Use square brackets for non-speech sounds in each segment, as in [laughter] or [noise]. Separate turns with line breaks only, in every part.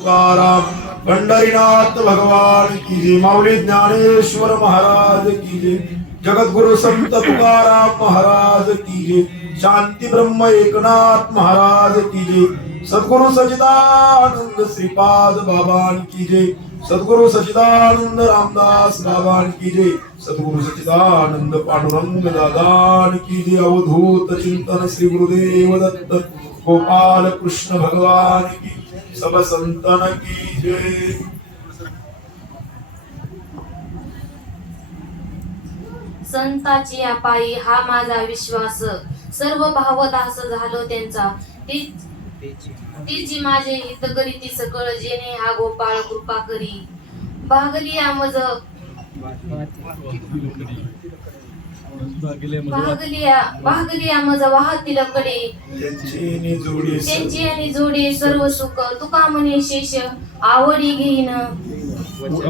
तुकाराम भंडारीनाथ भगवान की जय. माऊली ज्ञानेश्वर महाराज की जय. जगद्गुरु संत तुकाराम महाराज की जय. शांती ब्रह्म एकनाथ महाराज की जय. सद्गुरु सचिदानंद श्रीपाद बाबान की जय. सद्गुरु सचिदानंद रामदास बाबान की जय. सद्गुरु सचिदानंद पांडुरंग दादान की जय. अवधूत चिंतन श्री गुरुदेव दत्त गोपाल कृष्ण भगवान की सब संतन की जय।
संताची पायी हा माझा विश्वास. सर्व भावदास झालो त्यांचा. तिची माझे हित करी ती सकळ जेणे हा गोपाळ कृपा करी. भागली आमज भागली भागली आमज वाहतील कडे.
त्यांची
आणि जोडी सर्व सुख. तुका म्हणे शेष आवडी घेईन.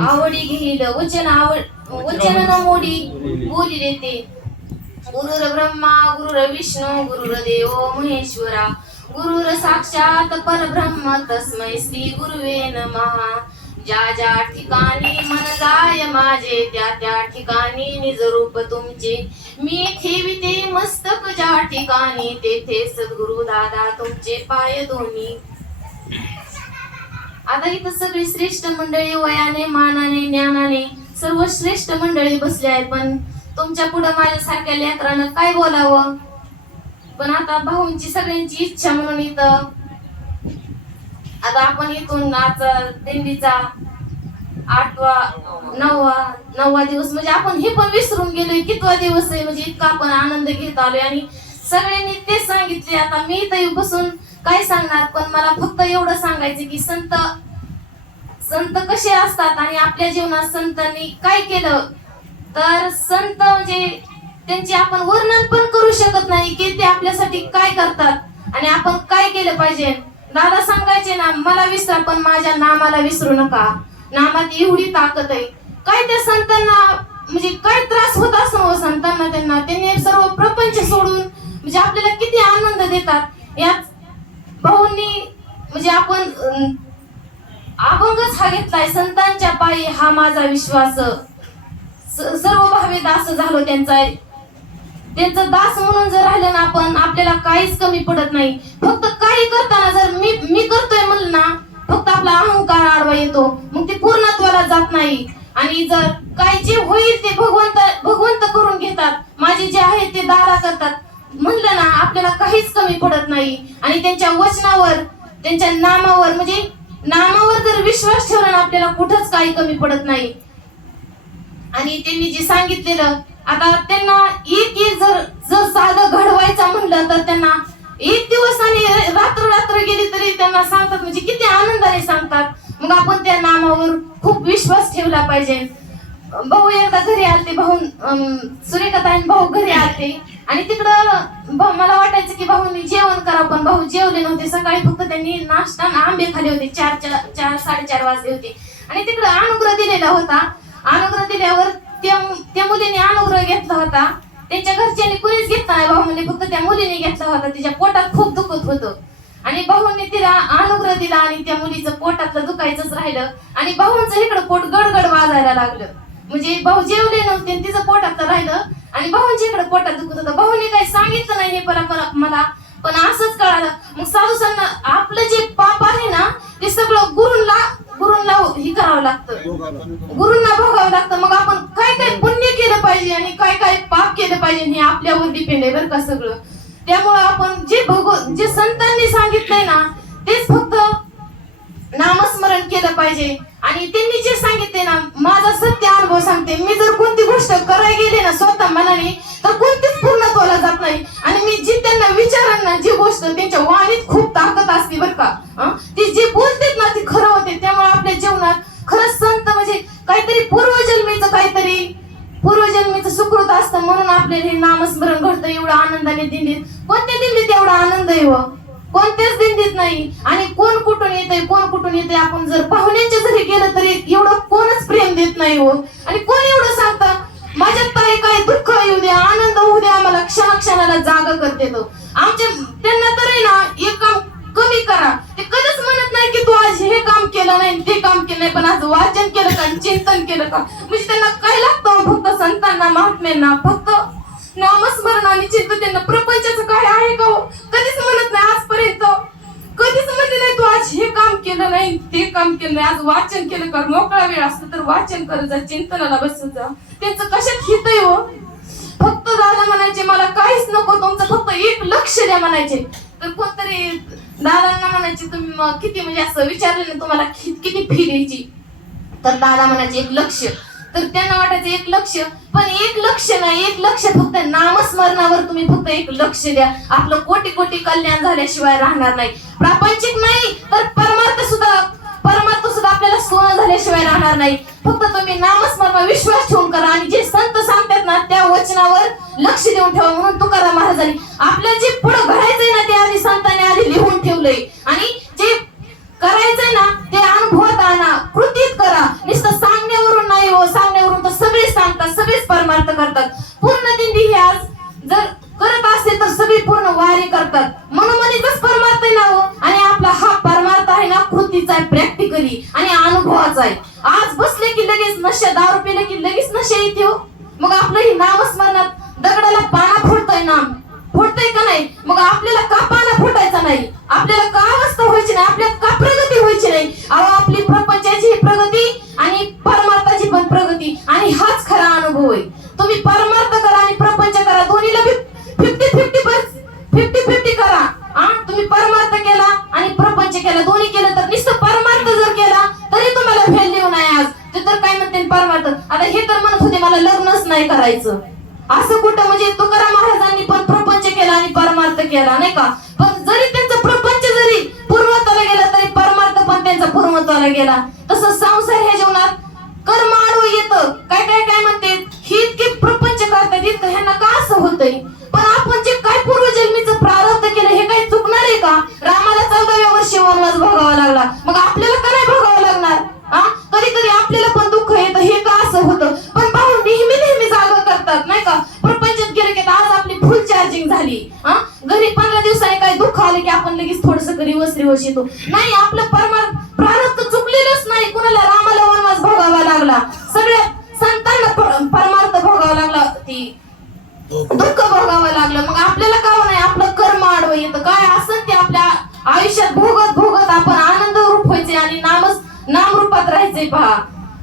आवडी घेईल. वचन आवड वचन न मोडी बोली देते. गुरुर ब्रह्मा गुरुर विष्णू गुरुर देव महेश्वरा. गुरुर साक्षात परब्रह्म तस्मै श्री गुरुवे नमः. ज्या ज्या ठिकाणी मन जाय माझे त्या त्या ठिकाणी निज रूप तुमचे. मी ठेविते मस्तक ज्या ठिकाणी तेथे सद्गुरु दादा तुमचे पाय दोन्ही. आता इथं सगळी श्रेष्ठ मंडळी वयाने मानाने ज्ञानाने सर्व श्रेष्ठ मंडळी बसले आहेत पण तुमच्यापुढे माझ्यासारख्या लेकरानं काय बोलावं? पण आता भाऊंची सगळ्यांची इच्छा म्हणून इथं आता आपण इथून आज दिंडीचा आठवा नववा नववा दिवस म्हणजे आपण हे पण विसरून गेलोय कितवा दिवस आहे. म्हणजे इतका आपण आनंद घेत आलोय आणि सगळ्यांनी तेच सांगितले. आता मी तर बसून काय सांगणार? पण मला फक्त एवढं सांगायचं की संत संत कसे असतात आणि आपल्या जीवनात संतांनी काय केलं? तर संत म्हणजे त्यांचे आपण वर्णन पण करू शकत नाही की ते आपल्यासाठी काय करतात आणि आपण काय केलं पाहिजे. दादा सांगायचे ना मला विसर पण माझ्या नामाला विसरू नका. नामात एवढी ताकद आहे. काय त्या संतांना म्हणजे काय त्रास होत असं हो संतांना त्यांना? त्यांनी सर्व प्रपंच सोडून म्हणजे आपल्याला किती आनंद देतात. यात भाऊंनी म्हणजे आपण अभंगच हा घेतलाय संतांच्या पायी हा माझा विश्वास. स- सर्व भावे दास झालो त्यांचा. त्यांचं दास म्हणून जर राहिलं ना आपण आपल्याला काहीच कमी पडत नाही. फक्त काही करताना जर मी मी करतोय म्हणलं ना फक्त आपला अहंकार आडवा येतो. मग ते पूर्णत्वाला जात नाही. आणि जर काय जे होईल ते भगवंत भगवंत करून घेतात. माझे जे आहे ते दारा करतात. म्हणलं ना आपल्याला काहीच कमी पडत नाही. आणि त्यांच्या वचनावर त्यांच्या नामावर म्हणजे नामावर जर विश्वास ठेवला ना आपल्याला कुठंच काही कमी पडत नाही. आणि त्यांनी जे सांगितलेलं आता त्यांना एक एक जर जर साधं घडवायचं म्हणलं तर त्यांना एक दिवस आणि रात्र रात्र गेली तरी त्यांना सांगतात म्हणजे किती आनंदाने सांगतात. मग आपण त्या नामावर खूप विश्वास ठेवला पाहिजे. भाऊ एकदा घरी आलते भाऊ अं, भाऊ घरी आलते. आणि तिकडं भाऊ मला वाटायचं की भाऊनी जेवण करा पण भाऊ जेवले नव्हते. सकाळी फक्त त्यांनी नाश्ता आंबे खाले होते. चार चार चार साडेचार वाजले होते. आणि तिकडं अनुग्रह दिलेला होता. अनुग्रह दिल्यावर त्या त्या मुलीने अनुग्रह घेतला होता. त्यांच्या घरच्यांनी कुणीच घेतला नाही भाऊ म्हणजे फक्त त्या मुलीने घेतला होता. तिच्या पोटात खूप दुखत होतं. आणि भाऊंनी तिला अनुग्रह दिला आणि त्या मुलीचं पोटातलं दुखायचंच राहिलं. आणि भाऊंचं इकडं पोट गडगड वाजायला लागलं. म्हणजे भाऊ जेवले नव्हते आणि तिचं पोटात राहिलं. आणि भाऊंच्या इकडे पोटात दुखत होतं. भाऊने काही सांगितलं नाही हे परा मला. पण असंच कळालं. मग साधू आपलं जे पाप आहे ना ते सगळं गुरुला गुरुंना हे करावं लागतं. गुरुंना भोगावं लागतं. मग आपण काय काय पुण्य केलं पाहिजे आणि काय काय पाप केलं पाहिजे हे आपल्यावर डिपेंड आहे बरं का सगळं. त्यामुळं आपण जे भगव जे संतांनी सांगितलंय ना तेच फक्त नामस्मरण केलं पाहिजे. आणि त्यांनी जे सांगितले ना माझा सत्य अनुभव सांगते. मी जर कोणती गोष्ट करायला गेले ना स्वतः मनाने तर कोणतीच पूर्णत्वाला जात नाही. आणि मी जी त्यांना विचारांना ना जी गोष्ट त्यांच्या वाणीत खूप ताकद असते बरं का ती जे बोलतेत ना ती खरं होते. त्यामुळे आपल्या जीवनात खरंच संत म्हणजे काहीतरी पूर्वजन्मीचं काहीतरी पूर्वजन्मीचं सुकृत असतं म्हणून आपल्याला हे नामस्मरण घडतं एवढं आनंदाने दिंडीत. कोणत्या दिंडीत एवढा आनंद आहे कोणत्याच दिंडीत नाही. आणि कोण कुठून येते कोण कुठून येते आपण जर पाहुण्यांच्या घरी गेलं तरी एवढं कोणच प्रेम देत नाही हो. आणि कोण एवढं सांगतं? माझ्यात काही काही दुःख येऊ द्या आनंद होऊ द्या आम्हाला क्षणाक्षणाला जागा करते तो. आमच्या त्यांना तरी ना एक काम कमी करा. ते कधीच म्हणत नाही की तू आज हे काम केलं नाही ते काम केलं नाही पण आज वाचन केलं का चिंतन केलं का? म्हणजे त्यांना काय लागतं हो, फक्त संतांना महात्म्यांना फक्त नामस्मरण आणि त्यांना प्रपंचाचं काय आहे का हो? कधीच म्हणत नाही आजपर्यंत. कधीच म्हणले नाही तू आज हे काम केलं नाही ते काम केलं नाही. आज वाचन केलं कर. मोकळा वेळ असतो तर वाचन करत जा चिंतनाला बसत जा. त्यांचं कशात हित हो? फक्त दादा म्हणायचे मला काहीच नको. तुमचं फक्त एक लक्ष द्या म्हणायचे. तर कोणतरी दादांना म्हणायचे तुम्ही किती म्हणजे असं विचारलं ना तुम्हाला किती फी द्यायची? तर दादा म्हणायचे एक लक्ष. तर त्यांना वाटायचं एक लक्ष. पण एक लक्ष नाही एक लक्ष फक्त नामस्मरणावर तुम्ही फक्त एक लक्ष द्या. आपलं कोटी कोटी कल्याण झाल्याशिवाय राहणार नाही. प्रापंचिक नाही तर परमार्थ सुद्धा परमार्थ सुद्धा आपल्याला सोनं झाल्याशिवाय राहणार नाही. फक्त तुम्ही नामस्मरण विश्वास ठेवून करा आणि जे संत सांगतात ना त्या वचनावर लक्ष देऊन ठेवा म्हणून तुकाराम महाराजांनी आपल्या जे पुढे घडायचंय ना ते आधी संतांनी आधी लिहून ठेवलंय. आणि जे करायचंय ना ते अनुभवात आणा कृतीत करा नुसतं सांगण्यावरून नाही हो सांगण्यावरून तर सगळे सांगतात सगळेच परमार्थ करतात पूर्ण दिंडी ही आज जर करत असेल तर सगळी पूर्ण वारी करतात मनोमनीचाच परमार्थ आहे ना हो आणि आपला हा परमार्थ आहे ना कृतीचा आहे प्रॅक्टिकली आणि अनुभवाचा आहे आज बसले की दहा रुपये की लगेच नशे येते हो. मग आपलं ही नामस्मरणात दगडाला पाना फोडतोय नाम फोडतोय का नाही? मग आपल्याला का पाना फुटायचा नाही. आपल्याला का अवस्था व्हायची नाही. आपल्यात का प्रगती व्हायची नाही. अहो आपली प्रपंचाची प्रगती आणि परमार्थाची पण प्रगती. आणि हाच खरा अनुभव आहे. तुम्ही परमार्थ करा आणि प्रपंच करा. दोन्हीला फिफ्टी फिफ्टी फिफ्टी फिफ्टी करा. हा तुम्ही परमार्थ केला आणि प्रपंच केला. दोन्ही केलं तर नुसतं परमार्थ जर केला तरी तुम्हाला व्हॅल्यू नाही आज ते तर काय म्हणते परमार्थ आता हे तर म्हणत होते मला लग्नच नाही करायचं. असं कुठं म्हणजे तुकाराम महाराजांनी पण प्रपंच केला आणि परमार्थ केला नाही का? पण जरी त्यांचा प्रपंच जरी पूर्वत्वाला गेला तरी परमार्थ पण त्यांचा पूर्वत्वाला गेला. तसं संसार ह्या जीवनात कर्म आडवं येतं. काय काय काय म्हणते? ही इतके प्रपंच करतात इतकं ह्यांना का असं होतंय? पण आपण जे काय पूर्वजन्मीचं प्रारब्ध केलं हे काही चुकणार आहे का? रामाला चौदाव्या वर्षी वनवास भोगावा लागला. मग आपल्याला का नाही भोगावं लागणार? हा? कधी कधी आपल्याला पण दुःख येतं. हे का असं होतं? फुल चार्जिंग झाली. घरी पंधरा दिवसांनी काय दुःख आलं की आपण लगेच थोडस घरी वसरी वस येतो नाही आपलं परमार्थ प्रारब्ध चुकलेलंच नाही. कुणाला रामाला वनवास भोगावा लागला? सगळ्या संतांना परमार्थ भोगावा लागला. ती दुःख भोगावं लागलं. मग आपल्याला का नाही आपलं कर्म आडवं येतं. काय असं ते आपल्या आयुष्यात भोगत भोगत आपण आनंद रूप व्हायचे आणि नामच नाम रूपात राहायचे पहा.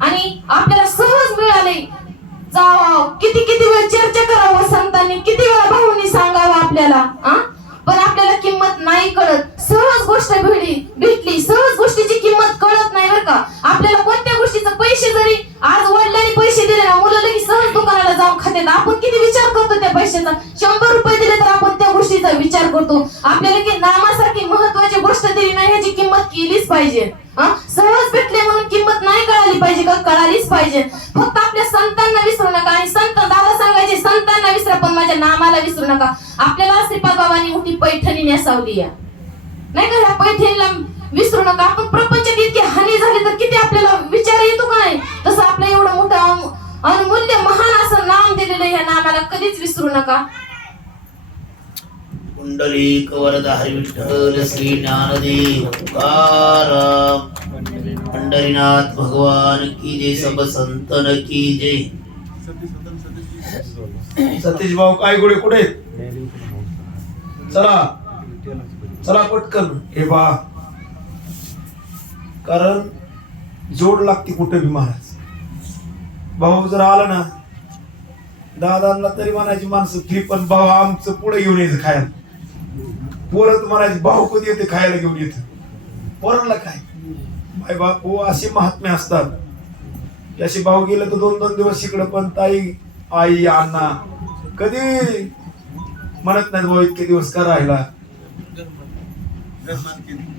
आणि आपल्याला सहज मिळाले. जावा किती किती वेळ चर्चा करावं संतांनी? किती वेळा भाऊनी सांगावं आपल्याला? पण आपल्याला किंमत नाही कळत. सहज गोष्ट भेटली भेटली. सहज गोष्टीची किंमत कळत नाही बरं का. आपल्याला कोणत्या गोष्टीचे पैसे जरी आज वडिलांनी पैसे दिले ना मुलं लगेच सहज दुकानाला जाऊन खात्यात. आपण किती विचार करतो त्या पैशाचा? शंभर रुपये दिले तर आपण त्या गोष्टीचा विचार करतो. आपल्याला की नामासारखी महत्वाची गोष्ट दिली नाही ह्याची किंमत केलीच पाहिजे. सहज भेटले म्हणून किंमत नाही कळाली पाहिजे का? कळालीच पाहिजे. फक्त आपल्या संतांना विसरू नका आणि संत दादा सांगायचे संतांना विसरा पण माझ्या नामाला विसरू नका. आपल्याला श्रीपाद बाबांनी मोठी पैठणी नेसावली आहे. नाही का? ह्या पैठणीला विसरू नका. आपण प्रपंचात इतकी हानी झाली तर किती आपल्याला विचार येतो का नाही? तसं आपलं एवढं मोठं अनमूल्य महान असं नाम दिलेलं या नामाला कधीच विसरू नका.
पुंडलीक वरद हरी विठ्ठल श्री ज्ञानदेव तुकाराम। पंढरीनाथ भगवान की जय सब संतन की जय।
सतीश भाऊ काय गोळे कुठे चला चला पटकन. हे बा कारण जोड लागते कुठे बी महाराज. भाऊ जर आला ना दादांना तरी म्हणायची माणसं ती पण भाऊ आमचं पुढे घेऊन यायचं खायला. पोरत म्हणायची भाऊ कधी येते? खायला घेऊन येते. पोरांना काय? माय बापू असे महात्मे असतात. की असे भाऊ गेले तर दोन दोन दिवस इकडं पण ताई आई अण्णा कधी म्हणत नाहीत भाऊ इतके दिवस का राहिला?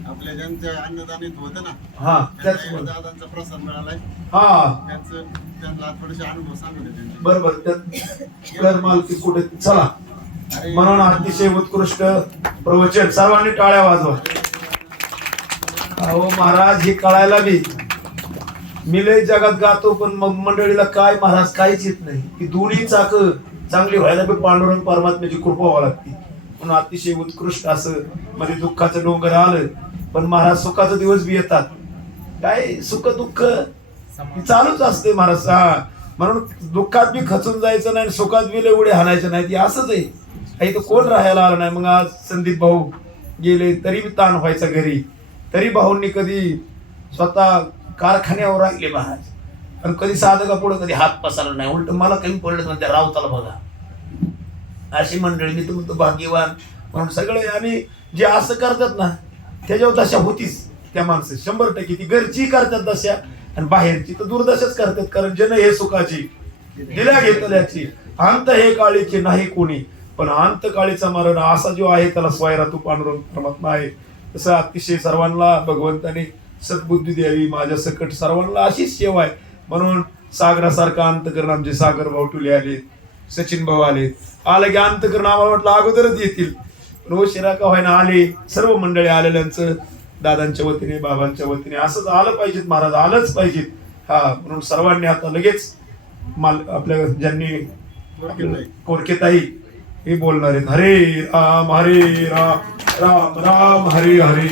आपल्या ज्यांच्या अन्नदानीत होतं ना
हा
दादांचा प्रसाद मिळालाय.
हा.
त्याच त्यांना थोडेसे अनुभव सांगू दे त्यांचे.
बरोबर [coughs] मालकी कुठे? चला. म्हणून अतिशय उत्कृष्ट प्रवचन. सर्वांनी टाळ्या वाजवा. अहो महाराज हे कळायला बी मी लय जगात गातो पण मग मंडळीला काय महाराज काहीच येत नाही. की दोन्ही चाक चांगली व्हायला बी पांडुरंग परमात्म्याची कृपा व्हावं लागते. म्हणून अतिशय उत्कृष्ट असं मध्ये दुःखाचं डोंगर आलं. पण महाराज सुखाचे दिवस बी येतात. काय सुख दुःख? चालूच असते महाराज. हा. म्हणून दुःखात बी खचून जायचं नाही आणि सुखात बी लय उडे हाणायचं नाही असंच आहे. काही कोण राहायला आलं नाही. मग आज संदीप भाऊ गेले तरी ताण व्हायचा घरी. तरी भाऊंनी कधी स्वतः कारखान्यावर राहिले महाराज पण कधी साधका पुढे पुढं कधी हात पसारला नाही. उलट मला कमी पडलं तर त्या रावताला बघा. अशी मंडळी मी तुमचं भाग्यवान. म्हणून सगळे आणि जे असं करतात ना त्याच्यावर दशा होतीच त्या माणसं. शंभर टक्के ती घरची करतात दशा आणि बाहेरची तर दुर्दशाच करतात. कारण जन हे सुखाची दिल्या घेतल्याची अंत हे काळीची नाही कोणी. पण अंत काळीचा मरण असा जो आहे त्याला स्वयरा तू पांडुरंग परमात्मा आहे. तसं अतिशय सर्वांना भगवंताने सद्बुद्धी द्यावी माझ्या सकट सर्वांना अशीच सेवा आहे. म्हणून सागरासारखा अंतकरण आमचे सागर भाऊटुले आले सचिन भाऊ आले आलं की अंतकरण आम्हाला वाटलं अगोदरच येतील. पण उशिरा का व्हायना आले सर्व मंडळी आलेल्यांचं दादांच्या वतीने बाबांच्या वतीने असंच आलं पाहिजेत महाराज आलंच पाहिजेत. हा म्हणून सर्वांनी आता लगेच माल आपल्या ज्यांनी. कोरकेताई हे बोलणार आहेत हरे राम हरे राम राम राम हरे हरे